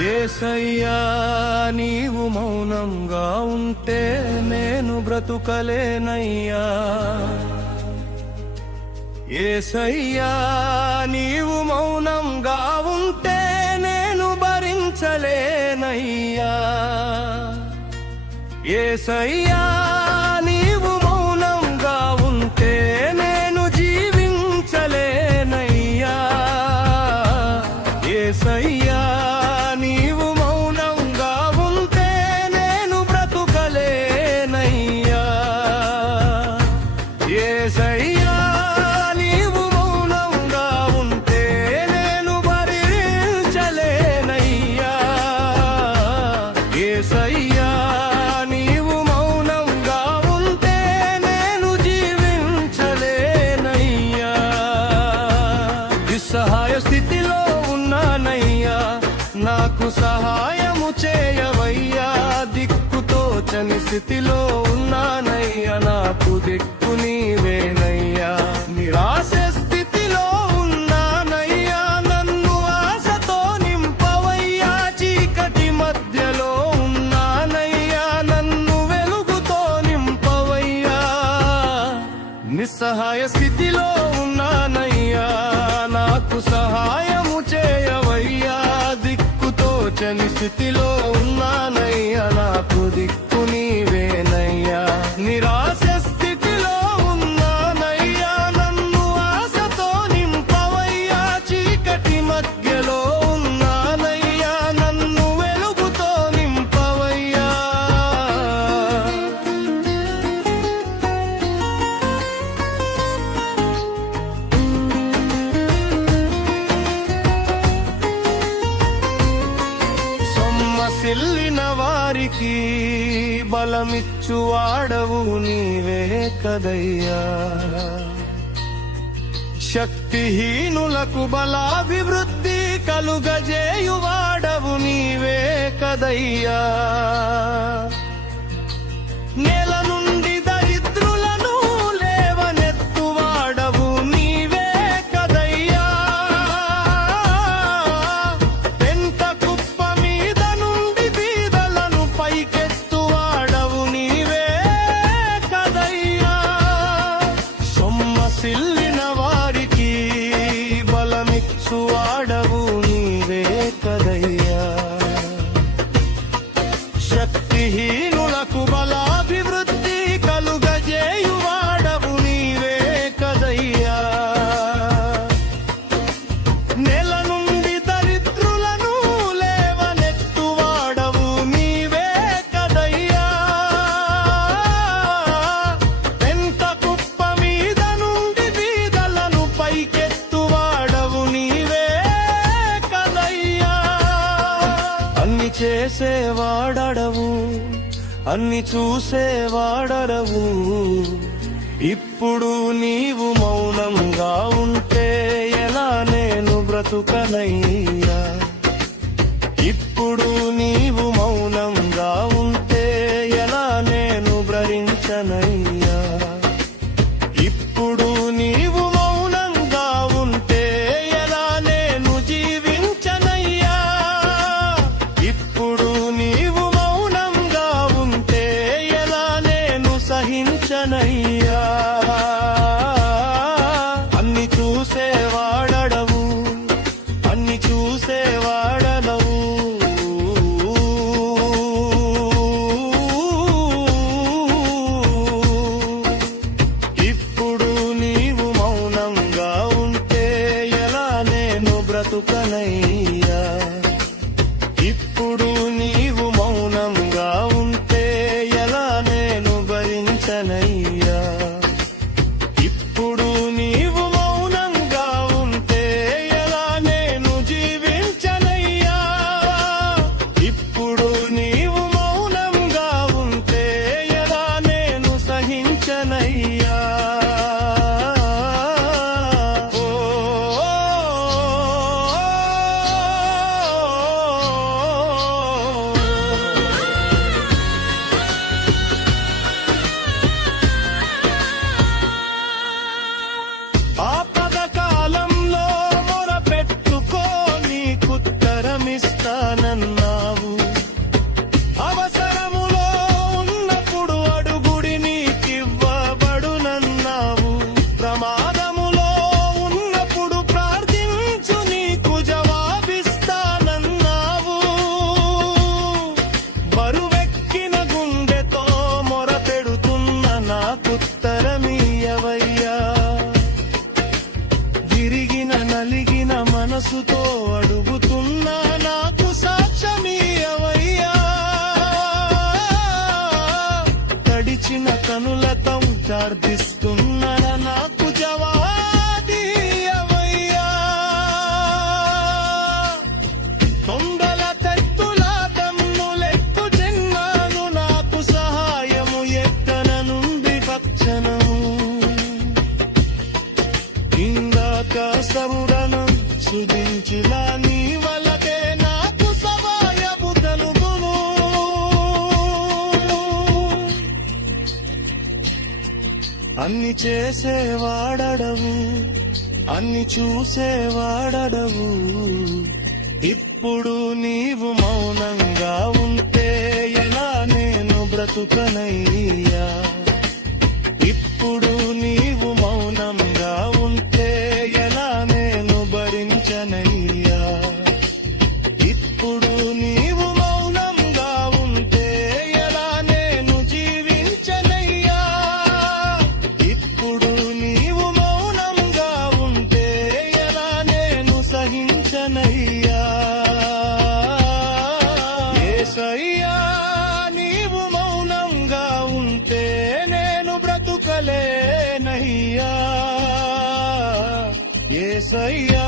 యేసయ్యా నీవు మౌనంగా ఉంటే నేను బ్రతుకలేనయ్యా. యేసయ్యా నీవు మౌనంగా ఉంటే నేను భరించలేనయ్యా. యేసయ్యా నీవు మౌనంగా ఉంటే నేను జీవించలేనయ్యా. యేసయ్యా నీవు మౌనంగా ఉంటే నేను బ్రతుకలేనయ్యా. యేసయ్యా నీవు మౌనంగా ఉంటే నేను భరించలేనయ్యా. యేసయ్యా నీవు మౌనంగా ఉంటే నేను జీవించలేనయ్యా. నిస్సహాయ స్థితిలో ఉన్నానయ్యా, నాకు సహాయము చేయవయ్యా. దిక్కుతోచని స్థితిలో ఉన్నానయ్యా, నాకు దిక్కు నీవేనయ్యా. నిరాశ స్థితిలో ఉన్నానయ్యా, నన్ను ఆశతో నింపవయ్యా. చీకటి మధ్యలో ఉన్నానయ్యా, నన్ను వెలుగుతో నింపవయ్యా. నిస్సహాయ స్థితిలో ఉన్నానయ్యా, నాకు సహాయము చేయవయ్యా. దిక్కుతోచని స్థితిలో ఉన్నానయ్యా, నాకు దిక్కు నీవేనయ్యా. నిరాశ స్థితిలో ఉన్నానయ్యా, నన్ను ఆశతో నింపవయ్యా. చీకటి మధ్యలో ఉన్నానయ్యా, నన్ను వెలుగుతో నింపవయ్యా. సొమ్మసిల్లిన వారికి బలమిచ్చువాడవు నీవే కదయ్యా. శక్తిహీనులకు బలాభివృద్ధి కలుగజేయువాడవు నీవే కదయ్యా. నేల నుండి దరిద్రులను లేవనెత్తువాడవు నీవే కదయ్యా. పెంట కుప్ప మీద నుండి బీదలను పైకెత్తువాడవు నీవే కదయ్యా. సొమ్మసిల్లిన వారికి బలమిచ్చువాడవు నీవే కదయ్యా. శక్తిహీనులకు బలాభివృద్ధి కలుగజేయువాడవు నీవే కదయ్యా. నెల నుండి దరిద్రులను లేవనెత్తువాడవు నీవే కదయ్యా. పెంట కుప్ప మీద నుండి బీదలను పైకెత్తువాడవు నీవే కదయ్యా. అన్ని చేసేవాడవు, అన్ని చూసేవాడవు. ఇప్పుడు నీవు మౌనంగా ఉంటే ఎలా నేను బ్రతుకనయ్యా. ఇప్పుడు నీవు మౌనంగా ఉంటే ఎలా నేను భరించనయ్యా. ఇప్పుడు నీవు మౌనంగా ఉంటే ఎలా నేను జీవించనయ్యా. ఇప్పుడు నీవు మౌనంగా ఉంటే ఎలా నేను సహించనయ్యా. అన్ని చూసేవాడవు, అన్ని చూసేవాడవు. ప్రార్థిస్తున్న నాకు జవాబియ్యవయ్యా. కొండల తెత్తుల దమ్ములెత్తు చిన్నాను నాకు సహాయము ఎక్కన నుండి పక్షణము. ఇందాక సమురను సుధించిలా నీ వలకే నాకు సహాయము తెలుపుము. అన్ని చేసేవాడవు, అన్ని చూసేవాడవు. ఇప్పుడు నీవు మౌనంగా ఉంటే ఎలా నేను బ్రతుకనయ్యా. ఇప్పుడు నీవు మౌనంగా ఉంటే ఎలా నేను భరించనయ్యా. ఇప్పుడు నీవు మౌనంగా ఉంటే ఎలా నేను జీవించనయ్యా. ఇప్పుడు నీవు మౌనంగా ఉంటే ఎలా నేను సహించనయ్యా. యేసయ్యా నీవు మౌనంగా ఉంటే నేను బ్రతుకలేనయ్యా. యేసయ్యా